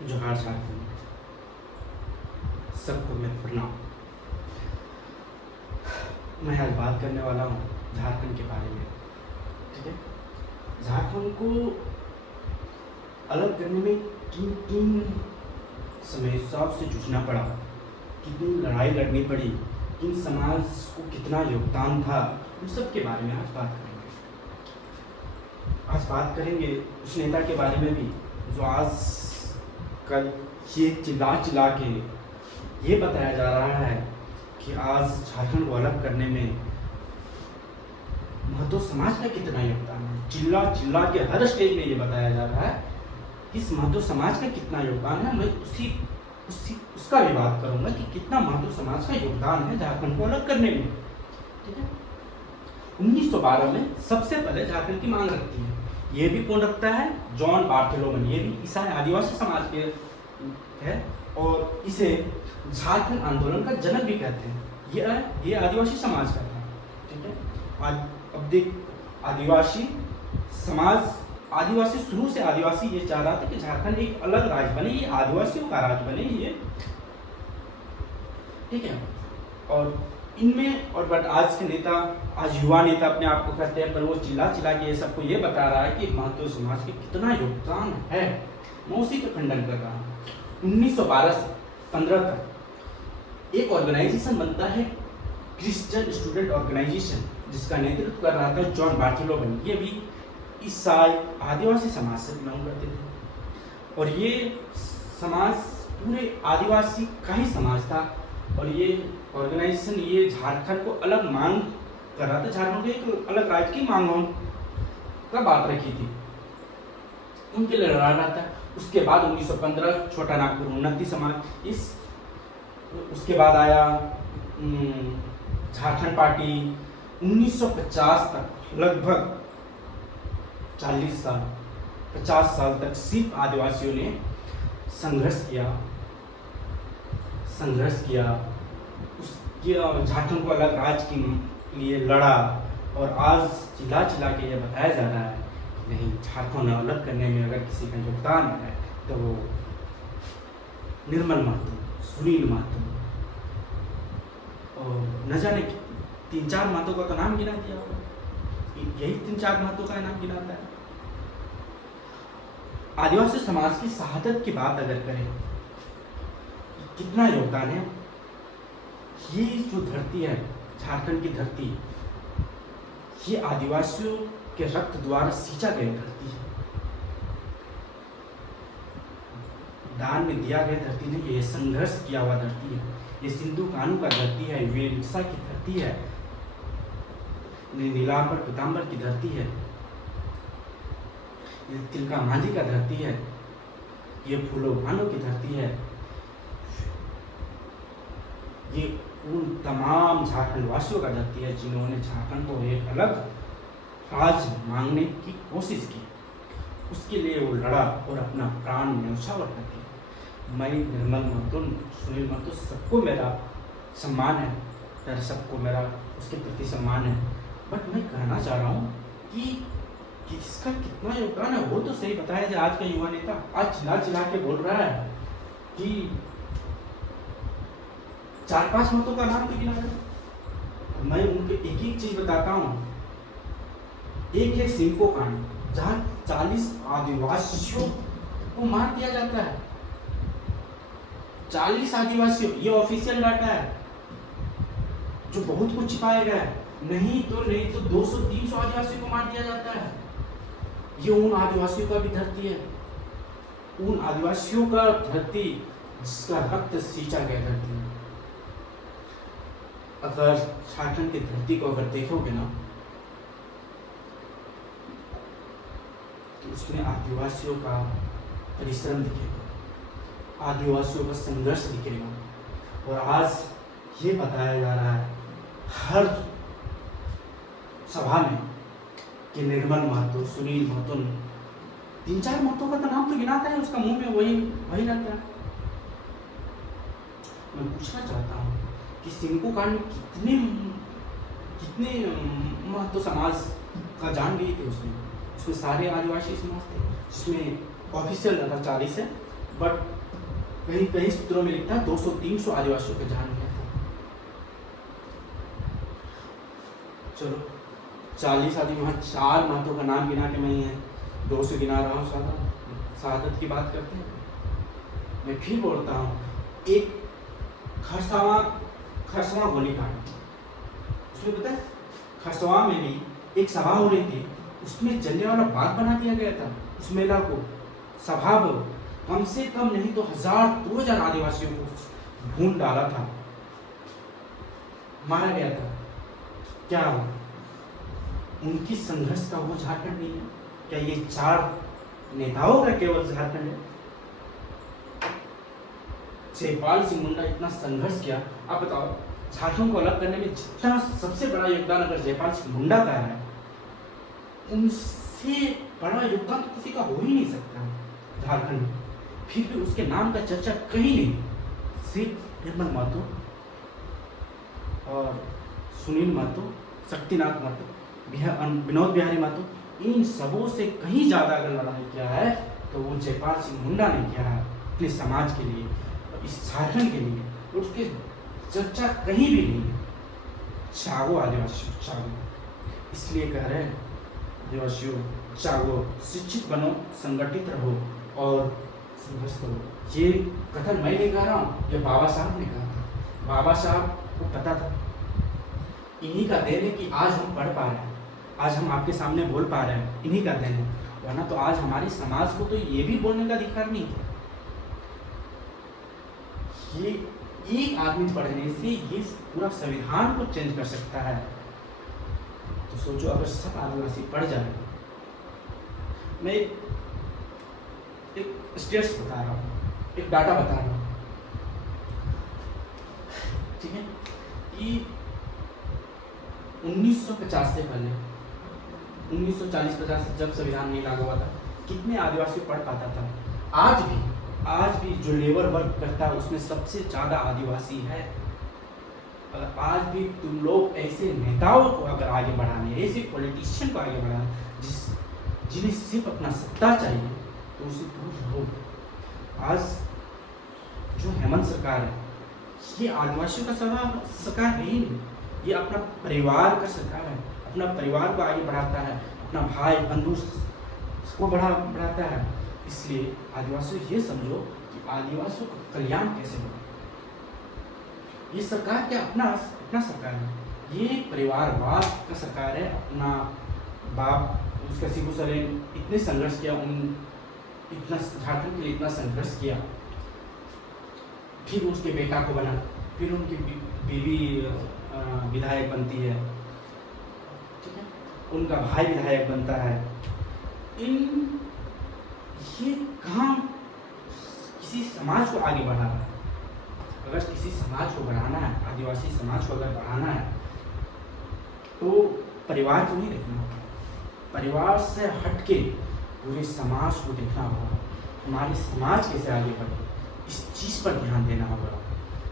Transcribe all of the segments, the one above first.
जोहार झारखंड, सबको मैं प्रणाम। मैं आज बात करने वाला हूँ झारखंड के बारे में। ठीक है, झारखंड को अलग करने में किन किन समस्याओं से जूझना पड़ा, कितनी लड़ाई लड़नी पड़ी, किन समाज को कितना योगदान था, उन सब के बारे में आज बात करेंगे। आज बात करेंगे उस नेता के बारे में भी जो आज कल ये चिल्ला चिल्ला के ये बताया जा रहा है कि आज झारखंड को अलग करने में महतो समाज का कितना योगदान है। चिल्ला चिल्ला के हर स्टेज में ये बताया जा रहा है कि इस महतो समाज का कितना योगदान है। मैं उसका भी बात करूंगा कि कितना महतो समाज का योगदान है झारखंड को अलग करने में। ठीक है, 1912 में सबसे पहले झारखंड की मांग रखती है। ये भी कौन रखता है? जॉन बार्थोलोमन। ये भी ईसाई आदिवासी समाज के है और इसे झारखंड आंदोलन का जनक भी कहते हैं। ये आदिवासी समाज का था। ठीक है, अब देख, आदिवासी शुरू से आदिवासी ये चाह रहा था कि झारखंड एक अलग राज्य बने, ये आदिवासियों का राज्य बने ये। ठीक है, और इनमें और बट आज के नेता, आज युवा नेता अपने आप को कहते हैं, पर वो चिल्ला चिल्ला के सबको ये बता रहा है कि महतो समाज के कितना योगदान है। मैं उसी का खंडन कर रहा हूँ। 1912 से 15 तक एक ऑर्गेनाइजेशन बनता है, क्रिश्चियन स्टूडेंट ऑर्गेनाइजेशन, जिसका नेतृत्व कर रहा था जॉन बार्थोलोमन। ये भी ईसाई आदिवासी समाज से बिलोंग करते थे और ये समाज पूरे आदिवासी का ही समाज था। और ये ऑर्गेनाइजेशन ये झारखंड को अलग मांग कर रहा था, झारखंड को एक अलग राज्य की मांग का बात रखी थी, उनके लिए लड़ा रहा था। उसके बाद 1915 छोटा नागपुर उन्नति समाज, उसके बाद आया झारखंड पार्टी। 1950 तक लगभग 50 साल तक सिर्फ आदिवासियों ने संघर्ष किया, झारखंड को अलग राज्य के लिए लड़ा। और आज चिल्ला चिल्ला के ये बताया जा रहा है कि नहीं, झारखंड अलग करने में अगर किसी का योगदान है तो वो निर्मल महतो, सुनील महतो और न जाने 3-4 महतो का तो नाम गिना दिया होगा, यही 3-4 महतो का नाम गिनाता है। आदिवासी समाज की शहादत की बात अगर करें, कितना योगदान है। ये जो धरती है, झारखंड की धरती, ये आदिवासियों के रक्त द्वारा सींचा गया धरती है, दान में दिया गया धरती नहीं, ये संघर्ष किया हुआ धरती है, ये सिंधु कानू का धरती है, ये रिक्शा की धरती है, नीलांबर पीताम्बर की धरती है, ये तिलका मांझी का धरती है, ये फूलो भानो की धरती है। ये उन तमाम झारखंड वासियों का धरती है जिन्होंने झारखंड को एक अलग राज्य मांगने की कोशिश की। उसके लिए वो लड़ा और अपना प्राण न्यौछावर कर दिया। मैं निर्मल महतो, सुनील महतो, सबको मेरा सम्मान है, सबको मेरा उसके प्रति सम्मान है। बट मैं कहना चाह रहा हूँ कि किसका कितना योगदान है वो तो सही बताया जाए। आज का युवा नेता आज चिल्ला चिल्ला के बोल रहा है कि 4-5 मतों का नाम तो गिना है। मैं उनके एक एक चीज बताता हूँ। एक है सिंको कांड, जहाँ 40 आदिवासियों को मार दिया जाता है। 40 आदिवासियों, ये ऑफिशियल डाटा है जो बहुत कुछ छिपाया गया है। नहीं तो 200-300 आदिवासियों को मार दिया जाता है। ये उन आदिवासियों का भी धरती है, उन आदिवासियों का धरती जिसका रक्त सींचा गया धरती है। अगर झारखंड की धरती को अगर देखोगे ना, तो उसमें आदिवासियों का परिश्रम दिखेगा, आदिवासियों का संघर्ष दिखेगा। और आज ये बताया जा रहा है हर सभा में कि निर्मल महतो, सुनील महतो, 3-4 महतो का तो नाम तो गिनाता है, उसका मुंह में वही रहता है। मैं पूछना चाहता हूँ कि सिंको कांड में कितने महतो समाज का जान गई थी उसमें सारे आदिवासी समाज थे, जिसमें ऑफिशियल डाटा 40 है, बट कहीं कहीं सूत्रों में लिखता है 200-300 आदिवासियों को जान गया था। चलो 40 आदमी वहाँ 4 महतों का नाम गिना के मैं ही है 200 गिना रहा हूँ। शहादत की बात करते हैं। मैं फिर बोलता हूँ, एक खरसवां गोलीकांड, उसमें पता है खरसवां में भी एक सभा हो रही थी, उसमें जलियांवाला बाग बना दिया गया था। उस मेला को सभा को कम से कम नहीं तो 1000-2000 आदिवासियों को भून डाला था, मारा गया था। क्या हुआ? उनकी संघर्ष का वो झारखंड नहीं है क्या? ये 4 नेताओं का केवल झारखंड है? जयपाल सिंह मुंडा इतना संघर्ष किया, आप बताओ झारखंड को अलग करने में जितना सबसे बड़ा योगदान अगर जयपाल सिंह मुंडा का है, उनसे बड़ा योगदान तो किसी का हो ही नहीं सकता झारखंड में। फिर भी उसके नाम का चर्चा कहीं नहीं। सिर्फ निर्मल महतो और सुनील महतो, शक्तिनाथ महतो, विनोद बिहारी महतो, इन सबों से कहीं ज्यादा अगर लड़ाई किया है तो वो जयपाल सिंह मुंडा ने किया है अपने समाज के लिए, इस झारखंड के लिए। और उसकी चर्चा कहीं भी नहीं है। जागो आदिवासियों, जागो। इसलिए कह रहे हैं आदिवासियों, जागो, शिक्षित बनो, संगठित रहो और संघर्ष करो। ये कथन मैं नहीं कह रहा हूँ, ये बाबा साहब ने कहा था। बाबा साहब को पता था। इन्हीं का देन है कि आज हम पढ़ पा रहे हैं, आज हम आपके सामने बोल पा रहे हैं, इन्हीं का देन है। वरना तो आज हमारी समाज को तो ये भी बोलने का अधिकार नहीं था। ये एक आदमी पढ़ने से ये पूरा संविधान को चेंज कर सकता है। तो सोचो अगर सब आदिवासी पढ़ जाए। मैं एक स्टेट्स बता रहा हूँ, एक डाटा बता रहा हूँ, ठीक है, कि 1950 से पहले 1940-50 जब संविधान नहीं लागू हुआ था, कितने आदिवासी पढ़ पाता था? आज भी जो लेबर वर्क करता है उसमें सबसे ज़्यादा आदिवासी है। अगर आज भी तुम लोग ऐसे नेताओं को अगर आगे बढ़ाने, ऐसे पॉलिटिशियन को आगे बढ़ाने जिन्हें सिर्फ अपना सत्ता चाहिए, तो उसे दूर रहो। आज जो हेमंत सरकार है, ये आदिवासियों का सरकार है ही नहीं। ये अपना परिवार का सरकार है, अपना परिवार को आगे बढ़ाता है, अपना भाई बंधु को बढ़ाता है। इसलिए आदिवासियों ये समझो कि आदिवासियों का कल्याण कैसे हो। ये सरकार क्या अपना सरकार है, ये परिवारवाद का सरकार है। अपना बाप उसका शिबू सोरेन इतने संघर्ष किया, इतना झारखंड के लिए इतना संघर्ष किया, फिर उसके बेटा को बना, फिर उनकी बीवी विधायक बनती है, ठीक है, उनका भाई विधायक बनता है। ये काम किसी समाज को आगे बढ़ा रहा है। अगर किसी समाज को बढ़ाना है, आदिवासी समाज को अगर बढ़ाना है, तो परिवार को नहीं देखना होगा, परिवार से हटके पूरे समाज को देखना होगा। हमारे समाज कैसे आगे बढ़े, इस चीज़ पर ध्यान देना होगा।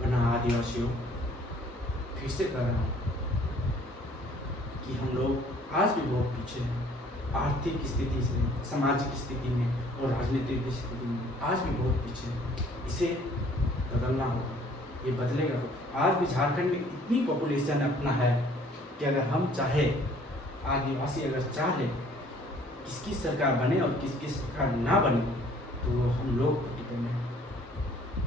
वरना आदिवासियों, फिर से कह रहा हूँ कि हम लोग आज भी बहुत पीछे हैं। आर्थिक स्थिति से, सामाजिक स्थिति में और राजनीतिक स्थिति में आज भी बहुत पीछे है। इसे बदलना होगा, ये बदलेगा। आज भी झारखंड में इतनी पॉपुलेशन अपना है कि अगर हम चाहे, आदिवासी अगर चाहे किसकी सरकार बने और किसकी सरकार ना बने, तो हम लोग डिपेंड हैं।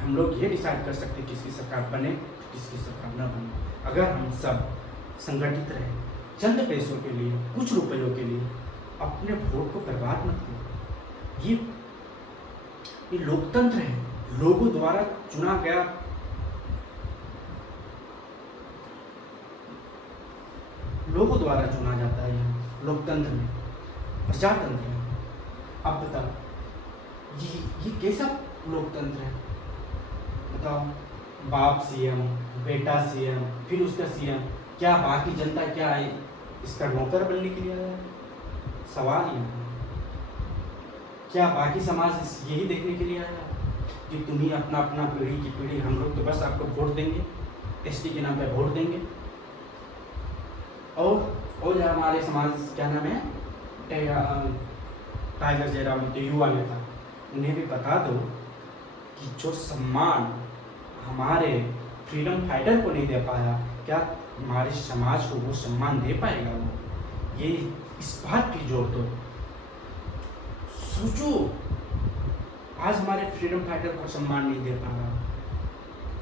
हम लोग ये डिसाइड कर सकते हैं किसकी सरकार बने, किसकी सरकार ना बने। अगर हम सब संगठित रहे, चंद पैसों के लिए, कुछ रुपयों के लिए अपने वोट को बर्बाद मत करो। ये लोकतंत्र है, लोगों द्वारा चुना गया जाता है। यहाँ लोकतंत्र में प्रजातंत्र है। अब बताओ ये कैसा लोकतंत्र है? बताओ, बाप सीएम, बेटा सीएम, फिर उसका सीएम, क्या बाकी जनता क्या है इसका नौकर बनने के लिए आया है? सवाल यहाँ है। क्या बाकी समाज यही देखने के लिए आया है कि तुम ही अपना अपना पीढ़ी की पीढ़ी, हम लोग तो बस आपको वोट देंगे, एसटी के नाम पे वोट देंगे, और हमारे समाज क्या नाम है, टाइगर जयराम, तो युवा नेता, उन्हें भी बता दो कि जो सम्मान हमारे फ्रीडम फाइटर को नहीं दे पाया, क्या हमारे समाज को वो सम्मान दे पाएगा वो? ये इस बात की जोर दो। सोचो, आज हमारे फ्रीडम फाइटर को सम्मान नहीं दे पा रहा,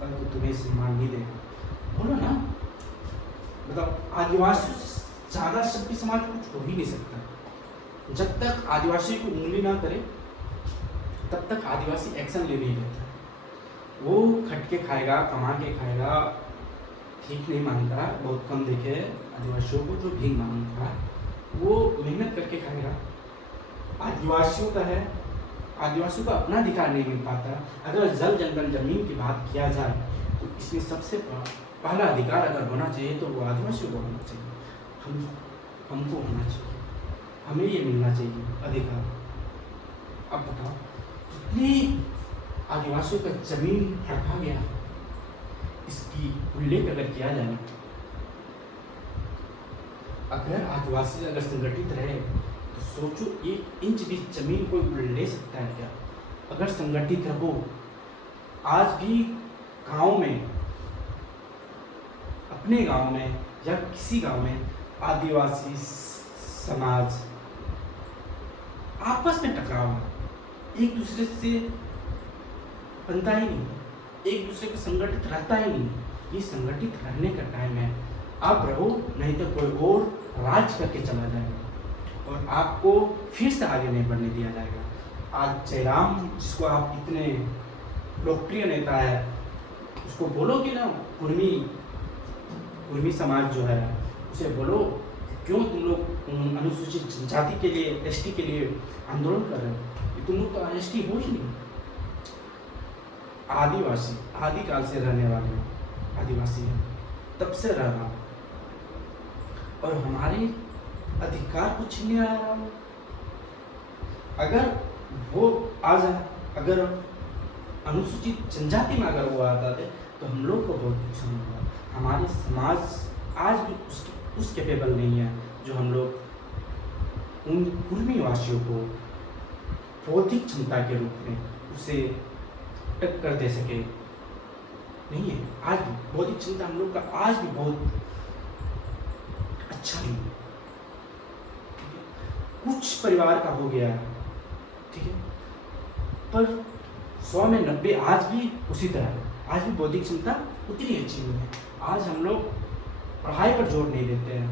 कल तो तुम्हें सम्मान नहीं देगा। बोलो ना, मतलब आदिवासियों से ज़्यादा सभ्य समाज कुछ हो ही नहीं सकता। जब तक आदिवासी को उंगली ना करे तब तक आदिवासी एक्शन ले नहीं लेता। वो खट के खाएगा, कमा के खाएगा, ठीक नहीं मांगता। बहुत कम देखे आदिवासियों को जो भीख मांगता है, वो मेहनत करके खाएगा। आदिवासियों का है, आदिवासियों को अपना अधिकार नहीं मिल पाता। अगर जल जंगल जमीन की बात किया जाए तो इसमें सबसे पहला अधिकार अगर होना चाहिए तो वो आदिवासियों को होना चाहिए। हमको होना चाहिए, हमें ये मिलना चाहिए अधिकार। अब बताओ, कितनी आदिवासियों का जमीन हड़पा गया, इसकी उल्लेख अगर किया जाए, अगर आदिवासी अगर संगठित रहे तो सोचो 1 इंच भी जमीन कोई ले सकता है क्या? अगर संगठित रहो, आज भी गांव में, अपने गांव में या किसी गांव में आदिवासी समाज आपस में टकराव है, एक दूसरे से बनता ही नहीं, एक दूसरे का संगठित रहता ही नहीं। ये संगठित रहने का टाइम है। आप रहो, नहीं तो कोई और राज करके चला जाएगा और आपको फिर से आगे नहीं बढ़ने दिया जाएगा। आज जयराम, जिसको आप इतने लोकप्रिय नेता है, उसको बोलो कि ना कुर्मी समाज जो है उसे बोलो, क्यों तुम लोग अनुसूचित जनजाति के लिए, एसटी के लिए आंदोलन कर रहे हो? तुम लोग तो एसटी हो ही नहीं। आदिवासी आदिकाल से रहने वाले आदिवासी हैं, तब से रह रहा, और हमारे अधिकार को छीनने आ रहा हो। अगर वो आज, अगर अनुसूचित जनजाति में अगर वो आता थे तो हम लोग को बहुत नुकसान हुआ। हमारे समाज आज भी उस कैपेबल नहीं है जो हम लोग उन कुर्मी वासियों को बौद्धिक क्षमता के रूप में उसे टक्कर दे सके। नहीं है, आज भी बौद्धिक क्षमता हम लोग का आज भी बहुत अच्छा नहीं है। कुछ परिवार का हो गया है, ठीक है, पर 100 में 90 आज भी उसी तरह है। आज भी बौद्धिक क्षमता उतनी अच्छी नहीं है। आज हम लोग पढ़ाई पर जोर नहीं देते हैं,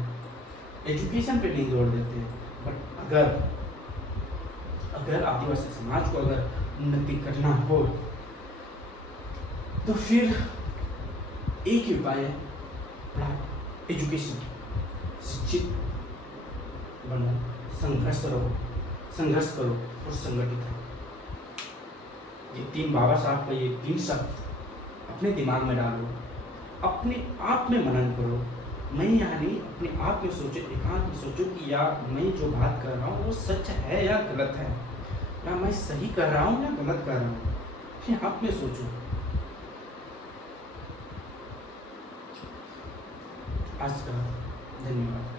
एजुकेशन पे नहीं जोर देते हैं। बट अगर आदिवासी समाज को अगर उन्नति करना हो तो फिर एक ही उपाय है, पढ़ाई, एजुकेशन, शिक्षित बनो, संघर्ष करो और संगठित रहो। ये 3 बाबा साहब का ये 3 शब्द अपने दिमाग में डालो, अपने आप में मनन करो। मैं यहाँ नहीं, अपने आप में सोचो, एकांत में सोचो कि यार मैं जो बात कर रहा हूँ वो सच है या गलत है, या मैं सही कर रहा हूँ या गलत कर रहा हूँ। फिर आप में सोचो। आज का धन्यवाद।